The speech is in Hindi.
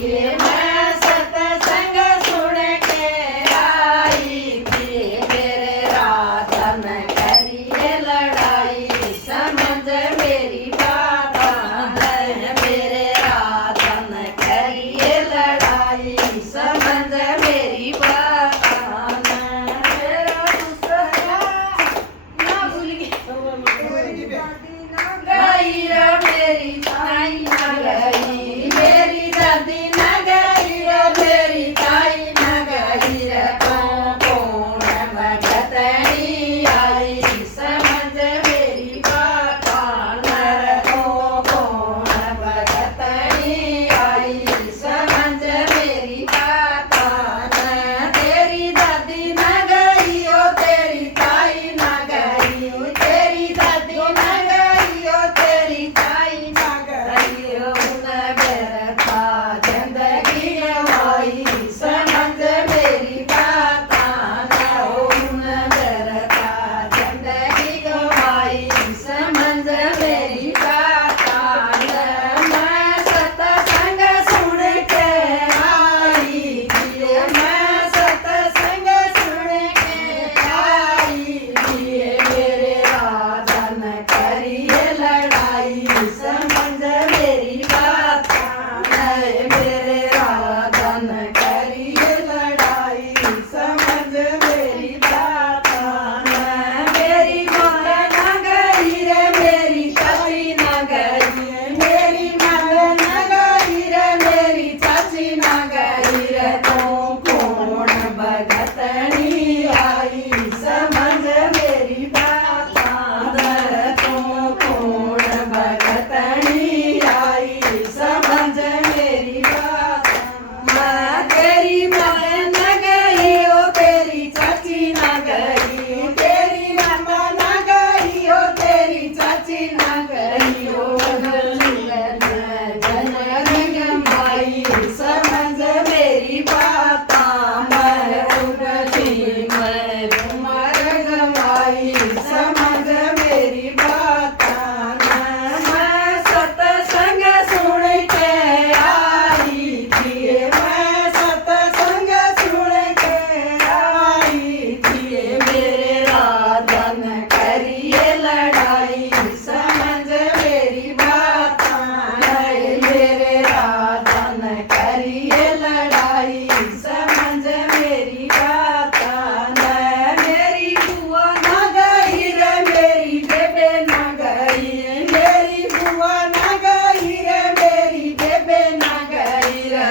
ये मैं सत्संग सुन के आई थी मेरे राधा न करिए लड़ाई समझ मेरी बात है मेरे राधा न करिए लड़ाई समझ मेरी बात मेरा दूसरा ना भूल गई गई रे मेरी ताई न गई मेरी दादी न गई रे मेरी ताई न गई रे कौन भगतनी आई समझ मेरी बात रे कौन भगतनी आई समझ मेरी बात तेरी दादी न गई ओ तेरी ताई न गई तेरी दादी न गई ओ तेरी ताई न गई उन बेरता जिंदगी गवाई समझ मेरी बात उन बेरता जिंदगी गवाई समझ मेरी बात मैं सत्संग सुन के आई थी मैं सत्संग सुन के आई थी मेरे राधा न करिए लड़ाई समझ मेरी बात मेरे राधा न करिए लड़ाई समझ मेरी बात मेरी माँ न गई रे मेरी चाची न गई मेरी माँ न गई रे मेरी चाची न गई रे तो कौन भगतनी आई समझ मेरी बात तो कौन भगतनी आई समझ मेरी बात तेरी माँ न गई ओ तेरी चाची न गई तेरी मामा न गई ओ तेरी चाची न गई ओ गमाई समझ मेरी बात मैं उगली मैं उमर गमाई समझ मेरी बात मैं सत्संग सुन के आई थी मैं सत्संग सुन के आई थी मेरे राधा न करिए लड़ाई समझ मेरी बात मेरे राधा न करिए लड़ाई समझ मेरी बात मेरी बुआ न गई रे मेरी बेबे न गई मेरी बुआ न गई रे मेरी बेबे न गई रे